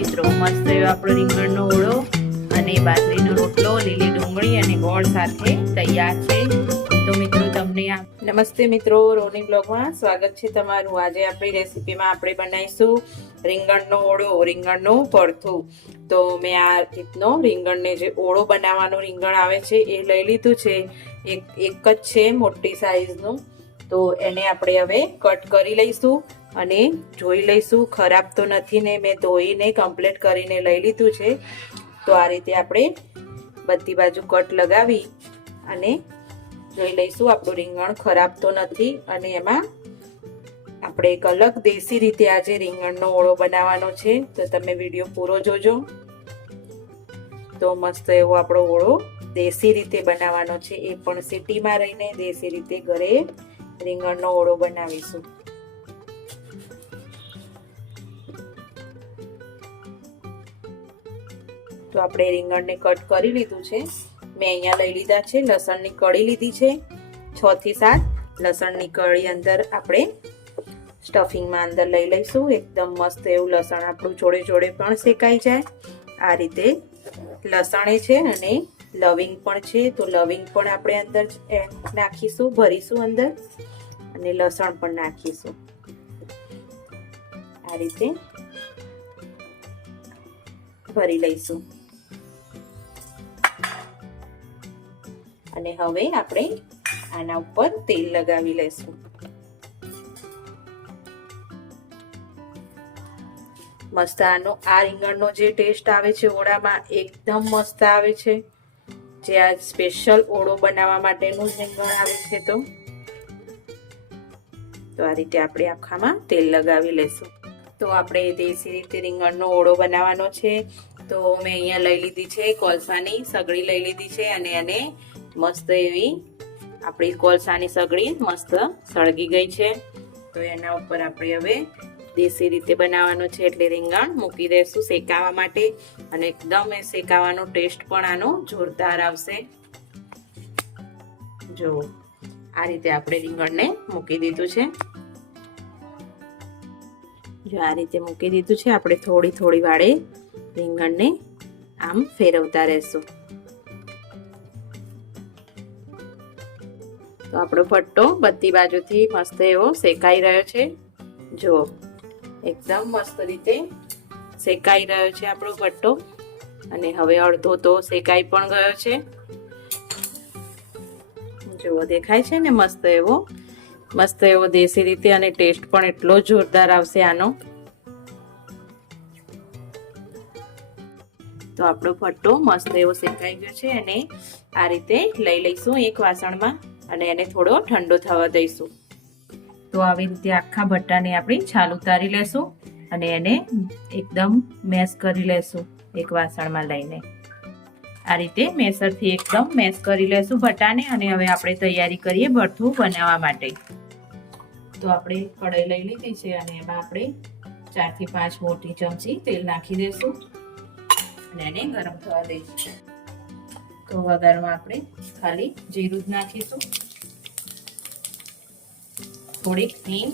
મિત્રો, મસ્ત એવો આપણો રીંગણનો ઓળો અને બાજરીનો રોટલો લીલી ડુંગળી અને ગોળ સાથે તૈયાર છે। તો મિત્રો તમને નમસ્તે મિત્રો, રોની બ્લોગમાં સ્વાગત છે તમારું। આજે આપણી રેસીપીમાં આપણે બનાવીશું રીંગણનો ઓળો, રીંગણનું ભરથું। તો મેં આ રીતનો રીંગણને જે ઓળો બનાવવાનો રીંગણ આવે છે એ લઈ લીધું છે। એક જ છે મોટી સાઈઝનું। તો એને આપણે હવે કટ કરી લઈશું અને જોઈ લઈશું ખરાબ તો નથી ને। મેં ધોઈને કમ્પ્લીટ કરીને લઈ લીધું છે। તો આ રીતે આપણે બધી બાજુ કટ લગાવી અને જોઈ લઈશું આપણું રીંગણ ખરાબ તો નથી। અને એમાં આપણે એક અલગ દેશી રીતે આજે રીંગણનો ઓળો બનાવવાનો છે, તો તમે વિડીયો પૂરો જોજો। તો મસ્ત એવો આપણો ઓળો દેશી રીતે બનાવવાનો છે, એ પણ સિટીમાં રહીને દેશી રીતે ઘરે રીંગણનો ઓળો બનાવીશું। તો આપણે રીંગણને કટ કરી લીધું છે। મેં અહીંયા લઈ લીધા છે લસણની કળી લીધી છે, 6 થી 7 લસણની કળી અંદર આપણે સ્ટફિંગમાં અંદર લઈ લઈશું। એકદમ મસ્ત એવું લસણ આપણું જોડે જોડે પણ શેકાઈ જાય। આ રીતે લસણે છે અને લવિંગ પણ છે, તો લવિંગ પણ આપણે અંદર નાખીશું, ભરીશું અંદર, અને લસણ પણ નાખીશું। આ રીતે ભરી લઈશું। અને હવે આપણે આના ઉપર તેલ લગાવી લઈશું। મસ્ત આનો આ રીંગણનો જે ટેસ્ટ આવે છે ઓળામાં એકદમ મસ્ત આવે છે, જે આ સ્પેશિયલ ઓળો બનાવવા માટેનું જ રીંગણ આવે છે। તો આ રીતે આપણે આખામાં તેલ લગાવી લઈશું। તો આપણે દેશી રીતે રીંગણનો ઓળો બનાવવાનો છે। તો મેં અહીંયા લઈ લીધી છે કોલસાની સગડી લઈ લીધી છે, અને એને મસ્ત એવી આપણી કોલસાની સગડી મસ્ત સળગી ગઈ છે। તો એના ઉપર આપણે હવે દેશી રીતે બનાવવાનો છે એટલે રીંગણ મૂકી દઈશું શેકાવા માટે, અને એકદમ એ શેકાવાનો ટેસ્ટ પણ આનો જોરદાર આવશે। જો આ રીતે આપણે રીંગણને મૂકી દીધું છે। જો આ રીતે મૂકી દીધું છે, આપણે થોડી થોડી વાળે રીંગણને આમ ફેરવતા રહેશું। તો આપણો ભટ્ટો બધી બાજુથી મસ્ત એવો શેકાઈ રહ્યો છે। જો એકદમ મસ્ત રીતે શેકાઈ રહ્યો છે આપણો ભટ્ટો, અને હવે અડધો તો શેકાઈ પણ ગયો છે। જો દેખાય છે ને મસ્ત એવો દેશી રીતે, અને ટેસ્ટ પણ એટલો જોરદાર આવશે આનો। તો આપણો ભટ્ટો મસ્ત એવો શેકાઈ ગયો છે, અને આ રીતે લઈ લઈશું એક વાસણમાં, અને એને થોડો ઠંડો થવા દઈશું। તો આવી રીતે આખા ભટ્ટાને આપણે છાલ ઉતારી લેશું અને એને એકદમ મેશ કરી લેશું એક વાસણમાં લઈને। આ રીતે મેસરથી એકદમ મેશ કરી લેશું ભટ્ટાને। અને હવે આપણે તૈયારી કરીએ ભરથું બનાવવા માટે। તો આપણે કઢાઈ લઈ લીધી છે, અને એમાં આપણે 4 થી 5 મોટી ચમચી તેલ નાખી દઈશું અને એને ગરમ થવા દઈશું। તો વઘારમાં આપણે ખાલી જીરું જ નાખીશું, થોડીક હિંગ,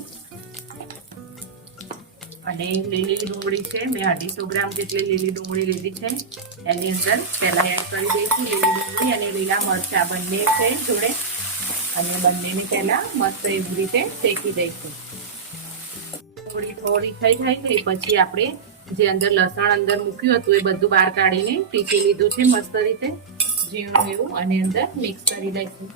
અને લીલી ડુંગળી છે, મેં 250 ગ્રામ જેટલી લીલી ડુંગળી લીધી છે, એની અંદર પહેલા એડ કરી દઈશું લીલી ડુંગળી અને લીલા મરચા બંને છે જોડે, અને બંનેને પહેલા મસ્ત એવી રીતે શેકી દઈશું। થોડી થઈ જાય ને પછી આપણે જે અંદર લસણ અંદર મૂક્યું હતું એ બધું બહાર કાઢીને ટીકી લીધું છે મસ્ત રીતે ઝીણું એવું, અને અંદર મિક્સ કરી દઈશું।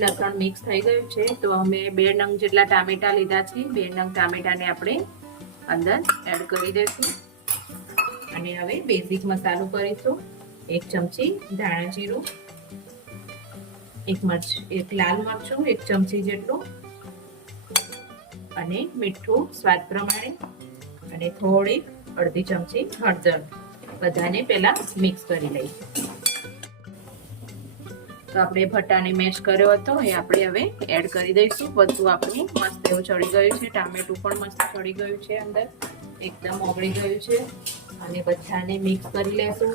લસણ મિક્સ થઈ ગયું છે, તો અમે 2 નંગ જેટલા ટામેટા લીધા છે, 2 નંગ ટામેટાને આપણે અંદર એડ કરી દઈશું। અને હવે બેઝિક મસાલો કરીશું। 1 ચમચી ધાણા જીરું, એક લાલ મરચું 1 ચમચી જેટલું, અને મીઠું સ્વાદ પ્રમાણે, અને થોડી અડધી ચમચી હળદર। બધાને પહેલા મિક્સ કરી લઈશું। તો આપણે ભટ્ટાને મેશ કર્યો હતો એ આપણે હવે એડ કરી દઈશું। બધું આપણું મસ્ત એવું ચડી ગયું છે, ટામેટું પણ મસ્ત ચડી ગયું છે, અંદર એકદમ ઓગળી ગયું છે, અને બધાને મિક્સ કરી લેશું।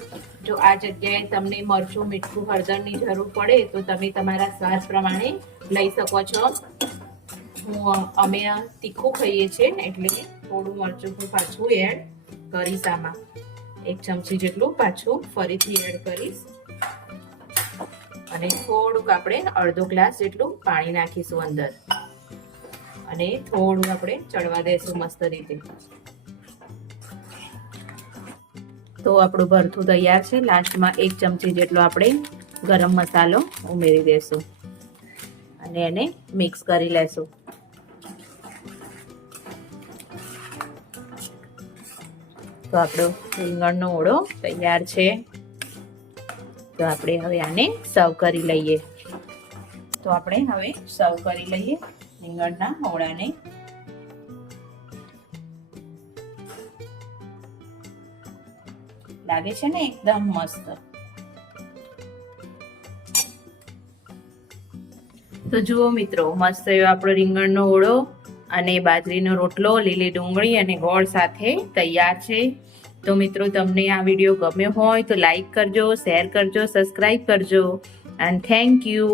જો આ જગ્યાએ તમને મરચું, મીઠું, હળદરની જરૂર પડે તો તમે તમારા સ્વાદ પ્રમાણે લઈ શકો છો। અમે તીખું ખાઈએ છીએ એટલે થોડું મરચું પાછું એડ કરીશ. આમાં 1 ચમચી જેટલું પાછું ફરીથી એડ કરીશ અને થોડુંક આપણે અડધો ગ્લાસ જેટલું પાણી નાખીશું અંદર અને થોડું આપણે ચડવા દેશું મસ્ત રીતે. તો આપણું ભરથું તૈયાર છે. લાસ્ટમાં 1 ચમચી જેટલો આપણે ગરમ મસાલો ઉમેરી દેશું અને એને મિક્સ કરી લેશું. તો આપણો રીંગણનો ઓળો તૈયાર છે. તો આપણે હવે આને સર્વ કરી લઈએ. તો આપણે હવે સર્વ કરી લઈએ રીંગણના ઓળાને. લાગે છે ને એકદમ મસ્ત. તો જુઓ મિત્રો, મસ્ત એવો આપણો રીંગણનો ઓળો અને બાજરીનો રોટલો લીલી ડુંગળી અને ગોળ સાથે તૈયાર છે. તો મિત્રો, તમને આ વિડીયો ગમ્યો હોય તો લાઈક કરજો, શેર કરજો, સબસ્ક્રાઈબ કરજો. And thank you.